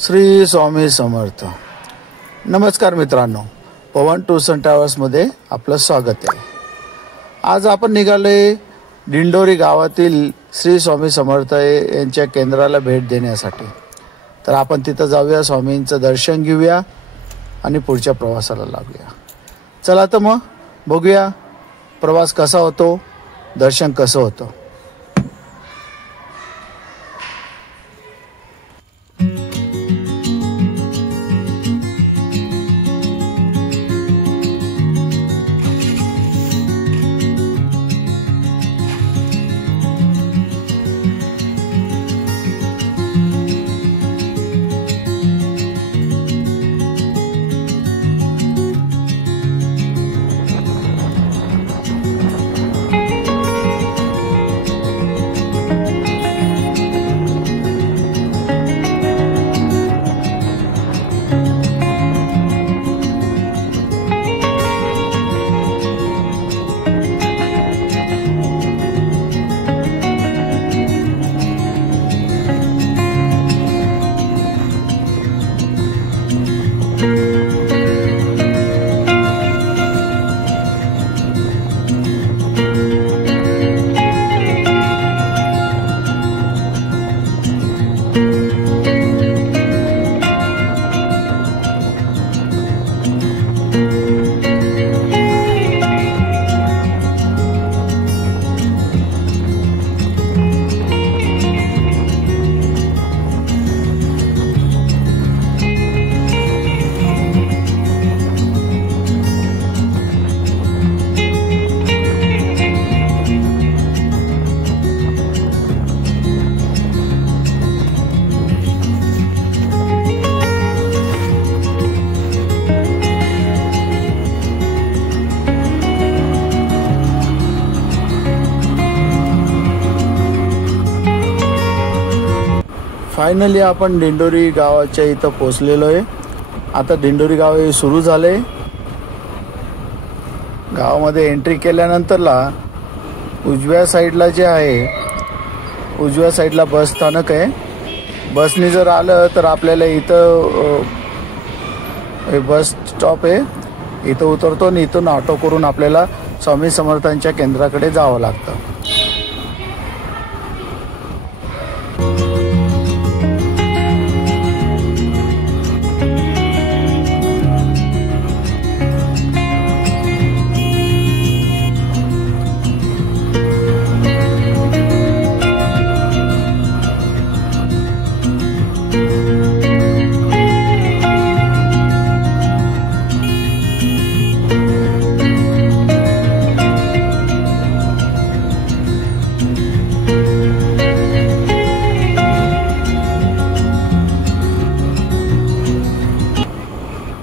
श्री स्वामी समर्थ. नमस्कार मित्रांनो, पवन tours and ट्रॅव्हल्समध्ये आपलं स्वागत आहे. आज आपण निघालोय दिंडोरी गावातील श्री स्वामी समर्थ यांच्या केंद्राला भेट देण्यासाठी. तर आपण तिथं जाऊया, स्वामींचं दर्शन घेऊया आणि पुढच्या प्रवासाला लागूया. चला तर मग बघूया प्रवास कसा होतो, दर्शन कसं होतं. फायनली आपण दिंडोरी गावाच्या इथं पोचलेलो आहे. आता दिंडोरी गाव हे सुरू झाले. गावामध्ये एंट्री केल्यानंतरला उजव्या साईडला जे आहे, उजव्या साईडला बस स्थानक आहे. बसने जर आलं तर आपल्याला इथं बस स्टॉप आहे, इथं उतरतो आणि इथून ऑटो करून आपल्याला स्वामी समर्थांच्या केंद्राकडे जावं लागतं.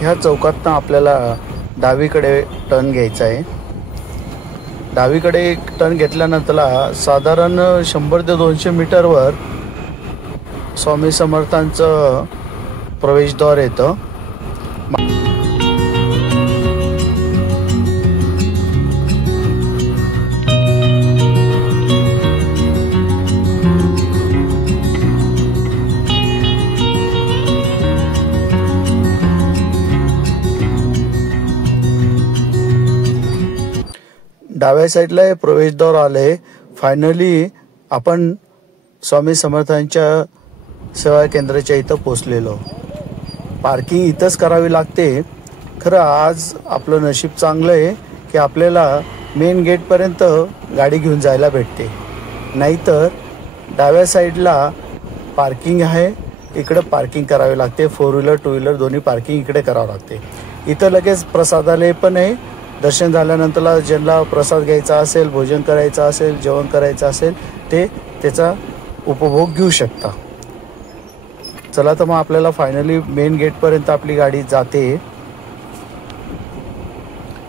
ह्या चौकातनं आपल्याला डावीकडे टर्न घ्यायचा आहे. डावीकडे टर्न घेतल्यानंतरला साधारण 100 ते 200 मीटरवर स्वामी समर्थांचं प्रवेशद्वार येतं. डाव्या साईडला हे प्रवेशद्वार आले. फायनली आपण स्वामी समर्थांच्या सेवा केंद्राच्या इथं पोचलेलो. पार्किंग इथंच करावी लागते. खरं आज आपलं नशीब चांगलं आहे की आपल्याला मेन गेटपर्यंत गाडी घेऊन जायला भेटते. नाहीतर डाव्या साईडला पार्किंग आहे, इकडं पार्किंग करावी लागते. 4 व्हीलर 2 व्हीलर दोन्ही पार्किंग इकडे करावं लागते. इथं लगेच प्रसादालय पण आहे. दर्शन झाल्यानंतरला ज्यांना प्रसाद घ्यायचा असेल, भोजन करायचं असेल, जेवण करायचं असेल, ते त्याचा उपभोग घेऊ शकता. चला तर मग आपल्याला फायनली मेन गेटपर्यंत आपली गाडी जाते.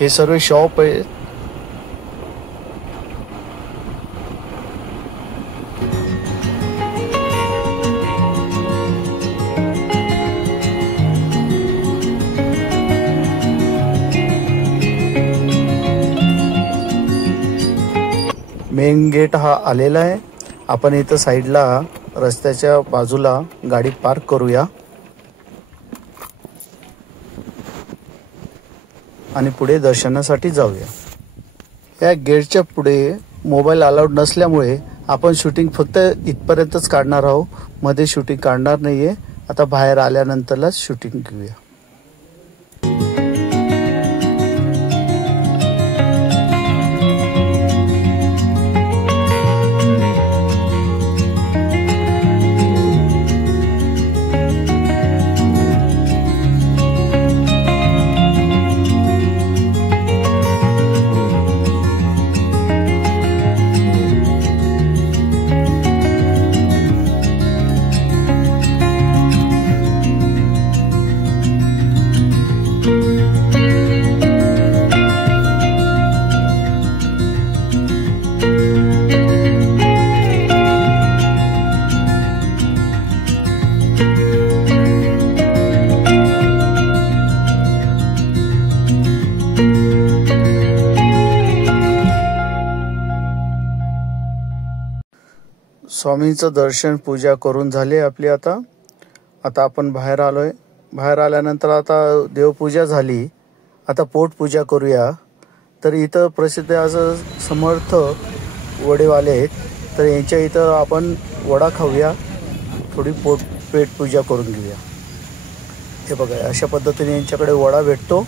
हे सर्व शॉप आहे. मेन गेट हा आलेला आहे. आपण इथं साईडला रस्त्याच्या बाजूला गाडी पार्क करूया. आणि पुढे दर्शनासाठी जाऊया. या गेटच्या पुढे मोबाईल अलाउड नसल्यामुळे आपण शूटिंग फक्त इथपर्यंतच काढणार आहोत. मध्ये शूटिंग काढणार नाहीये. आता बाहेर आल्यानंतरच शूटिंग घेऊया. स्वामींचं दर्शन पूजा करून झाले आपली. आता आपण बाहेर आलोय. बाहेर आल्यानंतर आता देवपूजा झाली. आता पोटपूजा करूया. तर इथं प्रसिद्ध असं समर्थ वडेवाले आहेत. तर यांच्या इथं आपण वडा खाऊया. थोडी पेट पूजा करून घेऊया. हे बघा अशा पद्धतीने यांच्याकडे वडा भेटतो.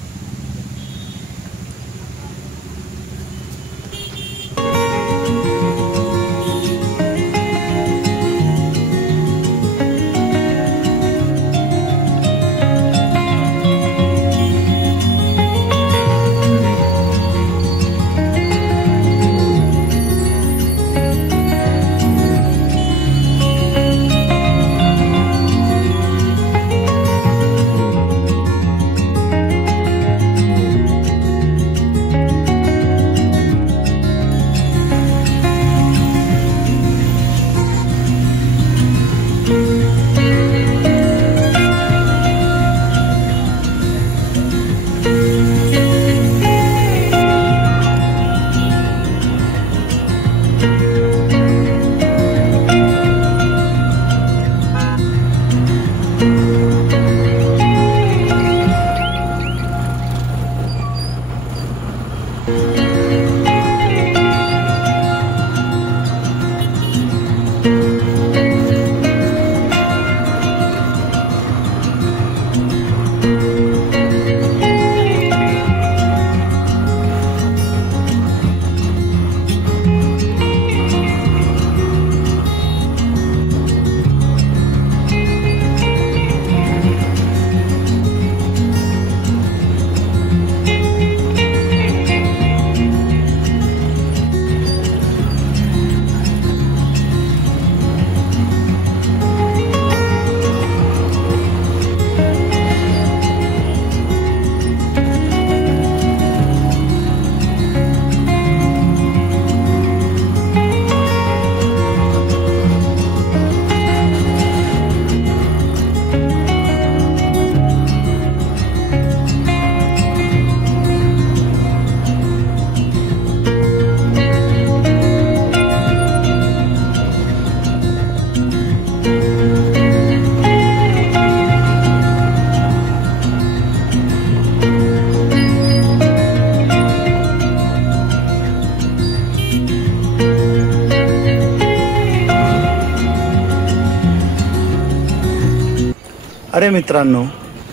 अरे मित्रांनो,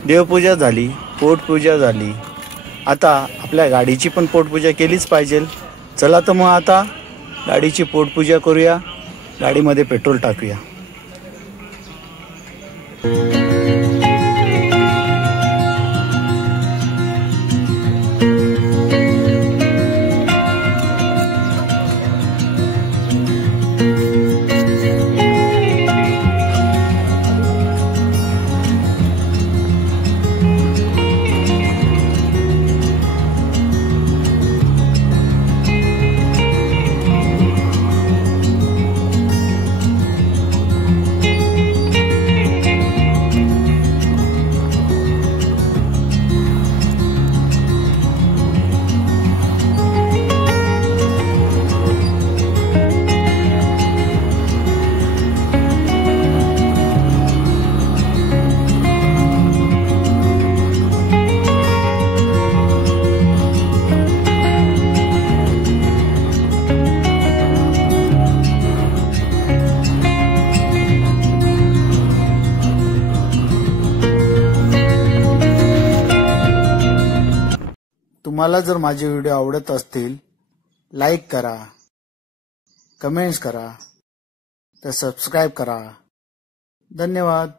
देवपूजा झाली, पोटपूजा झाली. आता आपल्या गाडीची पण पोटपूजा केलीच पाहिजे. चला तर मग आता गाडीची पोटपूजा करूया. गाडीमध्ये पेट्रोल टाकूया. तुम्हाला जर माझे व्हिडिओ आवडत असतील लाईक करा, कमेंट्स करा, तर सबस्क्राईब करा. धन्यवाद.